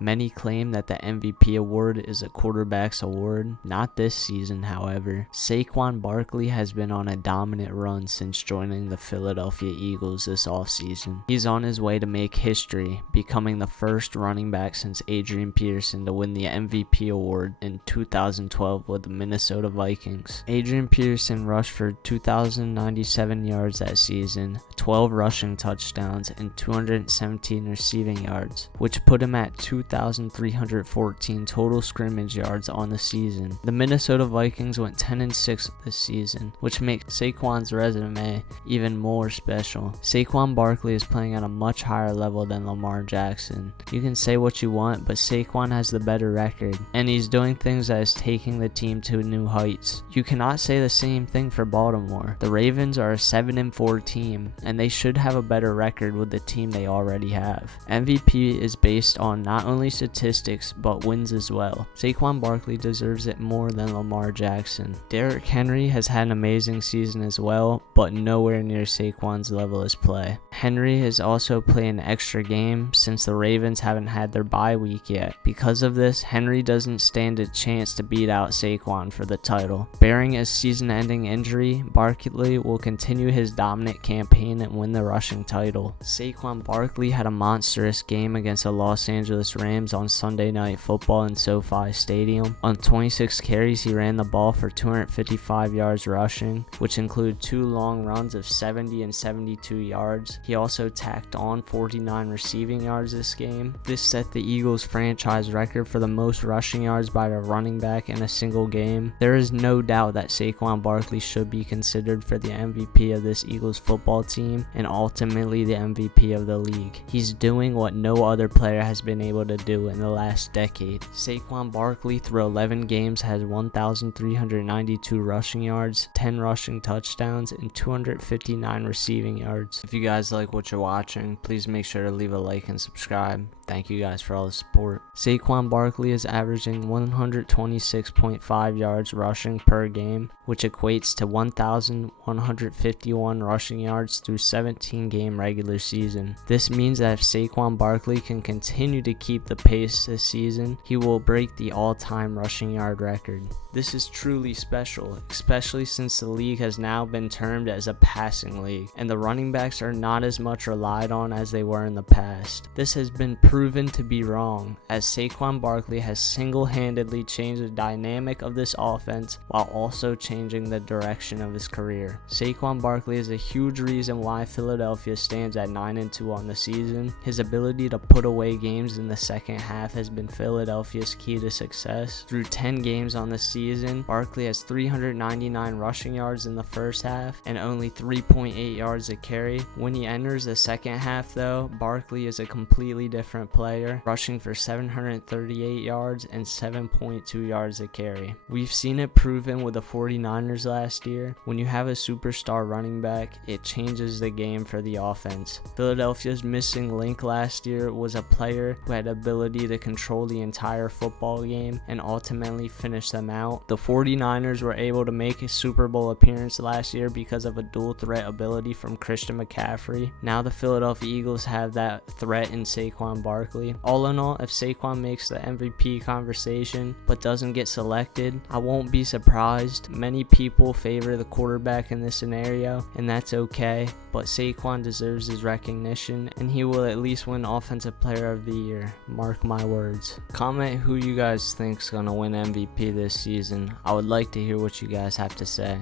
Many claim that the MVP award is a quarterback's award. Not this season, however. Saquon Barkley has been on a dominant run since joining the Philadelphia Eagles this offseason. He's on his way to make history, becoming the first running back since Adrian Peterson to win the MVP award in 2012 with the Minnesota Vikings. Adrian Peterson rushed for 2,097 yards that season, 12 rushing touchdowns, and 217 receiving yards, which put him at 2,314 total scrimmage yards on the season. The Minnesota Vikings went 10-6 this season, which makes Saquon's resume even more special. Saquon Barkley is playing at a much higher level than Lamar Jackson. You can say what you want, but Saquon has the better record, and he's doing things that is taking the team to new heights. You cannot say the same thing for Baltimore. The Ravens are a 7-4 team, and they should have a better record with the team they already have. MVP is based on not only statistics, but wins as well. Saquon Barkley deserves it more than Lamar Jackson. Derrick Henry has had an amazing season as well, but nowhere near Saquon's level of play. Henry is also playing an extra game since the Ravens haven't had their bye week yet. Because of this, Henry doesn't stand a chance to beat out Saquon for the title. Bearing a season-ending injury, Barkley will continue his dominant campaign and win the rushing title. Saquon Barkley had a monstrous game against the Los Angeles Rams on Sunday Night Football in SoFi Stadium. On 26 carries, he ran the ball for 255 yards rushing, which included 2 long runs of 70 and 72 yards. He also tacked on 49 receiving yards this game. This set the Eagles' franchise record for the most rushing yards by a running back in a single game. There is no doubt that Saquon Barkley should be considered for the MVP of this Eagles football team and ultimately the MVP of the league. He's doing what no other player has been able to do in the last decade. Saquon Barkley through 11 games has 1,392 rushing yards, 10 rushing touchdowns, and 259 receiving yards. If you guys like what you're watching, please make sure to leave a like and subscribe. Thank you guys for all the support. Saquon Barkley is averaging 126.5 yards rushing per game, which equates to 1,151 rushing yards through 17-game regular season. This means that if Saquon Barkley can continue to keep the pace this season, he will break the all-time rushing yard record. This is truly special, especially since the league has now been termed as a passing league, and the running backs are not as much relied on as they were in the past. This has been proven to be wrong, as Saquon Barkley has single-handedly changed the dynamic of this offense while also changing the direction of his career. Saquon Barkley is a huge reason why Philadelphia stands at 9-2 on the season. His ability to put away games in the second half has been Philadelphia's key to success. Through 10 games on the season, Barkley has 399 rushing yards in the first half and only 3.8 yards a carry. When he enters the second half though, Barkley is a completely different player, rushing for 738 yards and 7.2 yards a carry. We've seen it proven with the 49ers last year. When you have a superstar running back, it changes the game for the offense. Philadelphia's missing link last year was a player who had ability to control the entire football game and ultimately finish them out. The 49ers were able to make a Super Bowl appearance last year because of a dual threat ability from Christian McCaffrey. Now the Philadelphia Eagles have that threat in Saquon Barkley. All in all, if Saquon makes the MVP conversation but doesn't get selected, I won't be surprised. Many people favor the quarterback in this scenario, and that's okay, but Saquon deserves his recognition, and he will at least win Offensive Player of the Year. Mark my words. Comment who you guys think is going to win MVP this season. I would like to hear what you guys have to say.